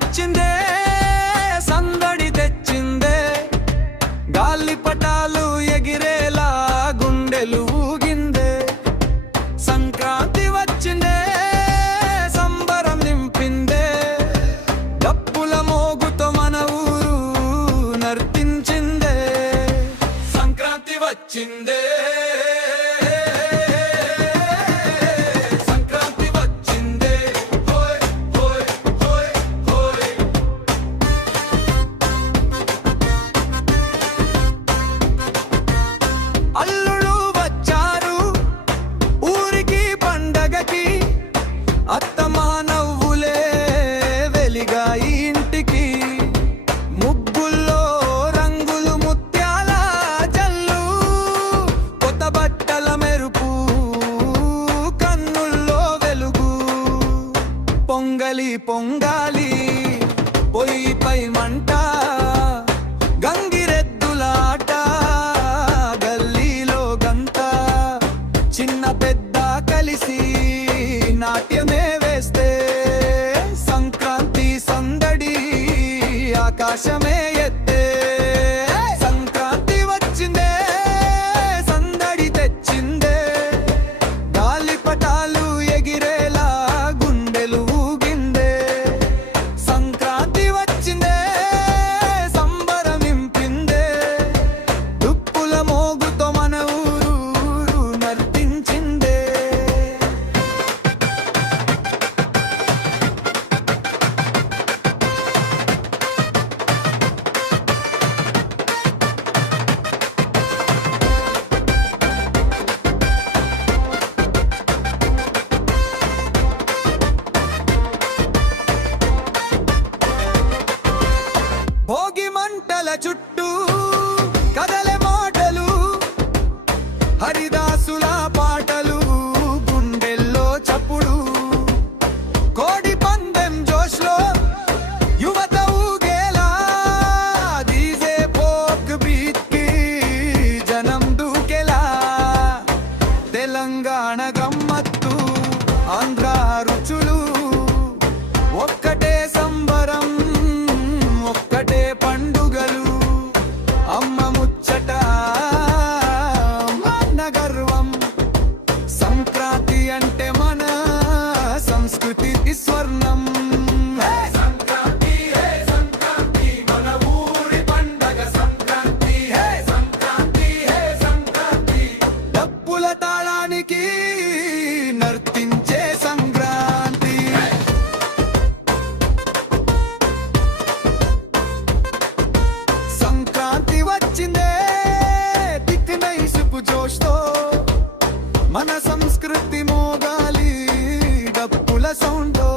వచ్చిందే సందడి తెచ్చిందే గాలిపటాలు ఎగిరేలా గుండెలు ఊగిందే సంక్రాంతి వచ్చిందే సంబరం నింపిందే డప్పుల మోగుతో మన ఊరు నర్తించిందే సంక్రాంతి వచ్చిందే అత్తమా నవ్వులే వెలిగా ఇంటికి ముగ్గుల్లో రంగులు ముత్యాల జల్లు కొత్త బట్టల మెరుపు కన్నుల్లో వెలుగు పొంగలి పొంగాలి పొయ్యిపై మంట గంగిరెద్దులాట గల్లీలో గంత చిన్న పెద్ద కలిసి నాట్యమే వేస్తే సంక్రాంతి సందడి ఆకాశమే ఎత్తే సంక్రాంతి వచ్చిందే సందడి తెచ్చిందే గాలిపటాలు ఎగిరేలా గుండెలు ఊగిందే సంక్రాంతి వచ్చిందే సంబరం నింపిందే దుప్పుల మోగుతో మన ఊరు నర్తించిందే భోగి మంటల చుట్టూ కదలే మాటలు హరిదాసుల పాటలు గుండెల్లో చప్పుడు కోడి పందెం జోష్లో యువత ఊగేలా డీజే ఫోక్ బీట్ కి జనం దూకేలా తెలంగాణ గమ్మత్తు ఆంధ్ర రుచులు ఒక్కటే సంబరం ఒక్కటే పండుగలు అమ్మ ముచ్చట మన గర్వం సంక్రాంతి అంటే మన సంస్కృతి స్వర్ణం సంక్రాంతి హే సంక్రాంతి మన ఊరి పండగ సంక్రాంతి హే సంక్రాంతి హే సంక్రాంతి డప్పుల తాళానికి నర్తించే సంక్రాంతి సంక్రాంతి వచ్చిందే దిక్కునైసుపు జోష్తో మన సంస్కృతి మోగాలి డప్పుల సౌండ్తో